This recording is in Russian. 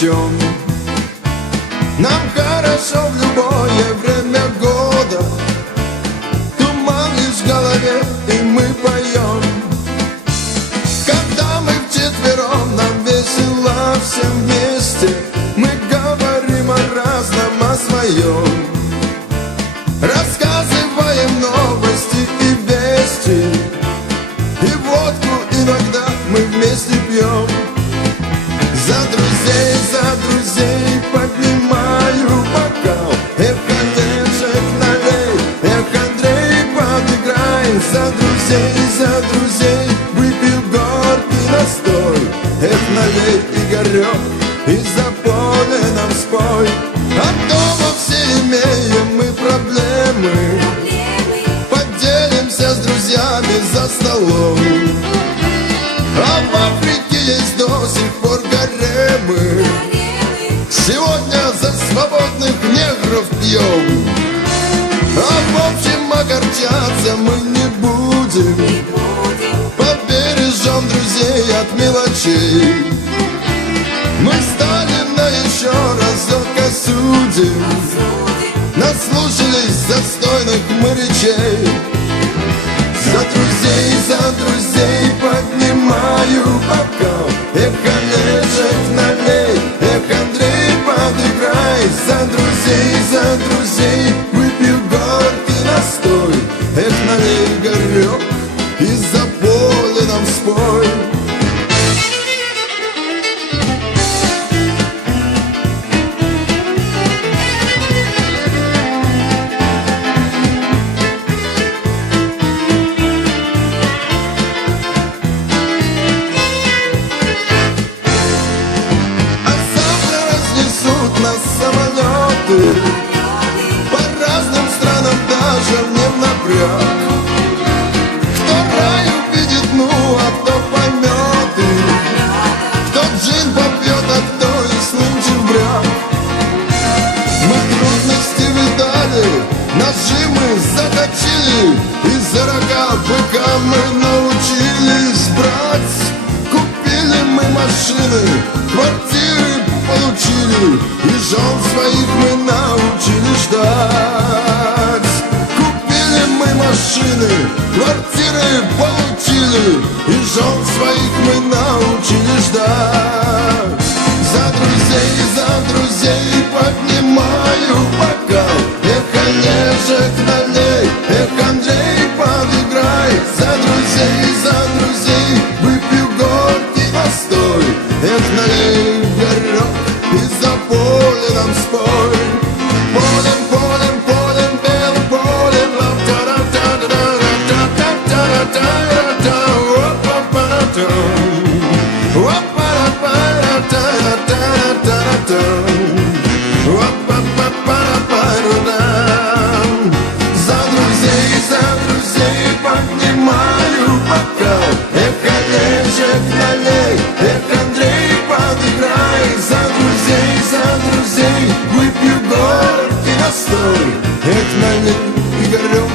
чем. Нам хорошо в любое время года, туман лишь в голове, и мы поем. Когда мы вчетвером, нам весело всем вместе, мы говорим о разном, о своем. Рассказываем новости и вести, и водку иногда мы вместе пьем. За друзей поднимаю бокал. Эх, Олежек, налей, эх, Андрей, подыграй. За друзей выпью горький настой. Эх, налей, Игорек, и за поле нам спой. От дома все имеем мы проблемы, поделимся с друзьями за столом. А в Африке есть до сих пор гаремы. Сегодня за свободных негров пьем. А в общем огорчаться мы не будем, побережем друзей от мелочей. Мы Сталина еще разок осудим, наслушались застойных мы речей. За друзей поднимаю бокал. Эх, Олежек, налей, эх, Андрей, подыграй. За друзей выпью горький настой. Эх, налей, Игорек, и за поле нам спой. По разным странам даже не в напряг. Кто рай увидит, ну, а кто поймет и кто джин попьет, а кто и слынчив брак. Мы трудности видали, нажимы заточили, и за рога быка мы научились брать. Купили мы машины, квартиры получили, и жен своих мы научили ждать. Купили мы машины, квартиры получили, и жен своих мы научили ждать. За друзей поднимаю бокал. Эх, Олежек, налей, эх, Андрей, подыграй. За друзей выпью горький настой. Эх, налей, Игорек, и за поле нам спой. Полем, полем, полем, белым полем. За друзей поднимаю бокал. Эх, Олежек, налей, эх, Андрей, подыграй. За друзей выпью горький настой. Эх, налей, Игорек,